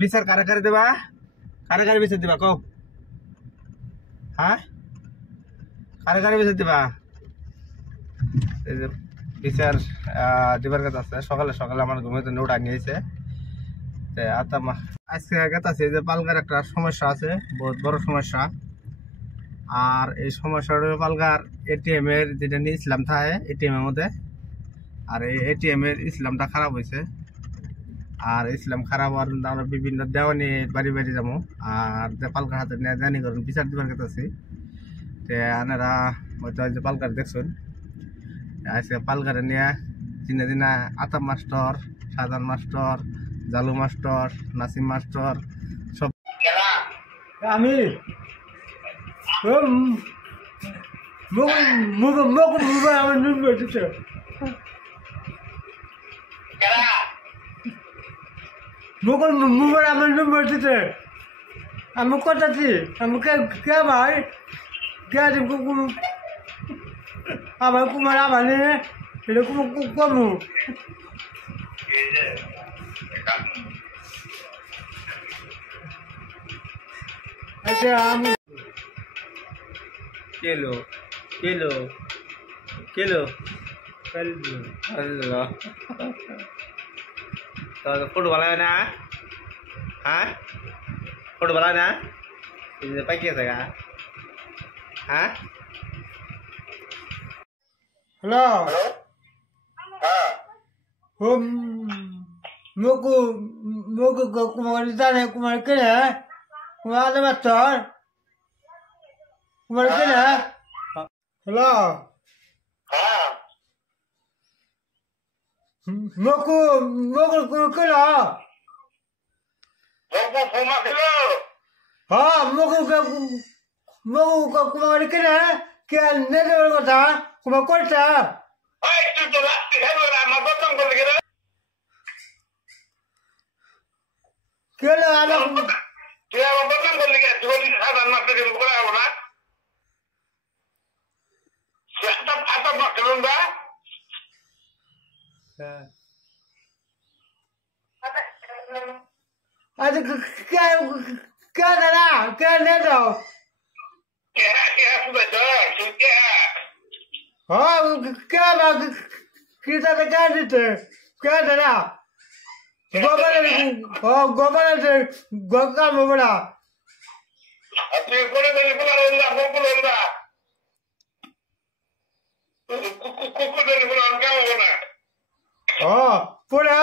বিচার কারে কারে দেবা কারে কারে বিচার দিবা কও হ্যাঁ কারে কারে বিচার দিবা এই যে বিচার দিবার কথা আছে সকালে সকালে আমার ঘুমাইতে নোট নিয়েছে আজকে গেতাছে যে পালগার একটা সমস্যা আছে বহুত বড় সমস্যা আর এই সমস্যাটা পালগার এটিএম এর যেটা নিয়েছিলাম থাকে এটিএম এর মধ্যে আর এই এটিএম এর ইসলামটা খারাপ হয়েছে আর ইসলাম খারাপ হওয়ার আমরা বিভিন্ন দেওয়ানি বাড়ি বাড়ি যাবো আর পালকার হাতে নিয়ে জানি করুন বিচার দিবার গেতেছি আনারা হয়তো যে পালকার দেখছেন আজকে পালকারে নিয়ে দিনে দিনে আতাব মাস্টার সাজান মাস্টার জালু মাস্টার নাসিম মাস্টার সব আমি মুকুল মুকুল আমার নম্বর দিতে আমি কোথাছি আমি কে ভাই কে আমার কুমার আমার এরকম কমু আচ্ছা আমি কেলো কেলো কেলো तो फोटो वाला है ना हाँ फोटो वाला ना इधर पैक किया था हाँ हेलो हाँ मोको मोको कुमार जाने कुमार के है कुमार आदम अस्तर कुमार के है हेलो मोको मोको कुमार के है मोको कुमार के है हाँ मोको कुमार के है क्या नहीं तो बता कुमार कौन सा ओए तू तो रात के है ना मैं बतम कर लगे क्या ला आना तू यार बतम कर लगे तू बोली साधारण मत के बोला है ना आता मत लूंगा आज क्या क्या करा क्या नहीं तो क्या सुबह तो क्या हाँ क्या बात कितना तो क्या देते क्या करा गोबर से गोका मोबड़ा अपने कोने में बोला होगा बोला कुकुर ने बोला क्या होगा हाँ पूरा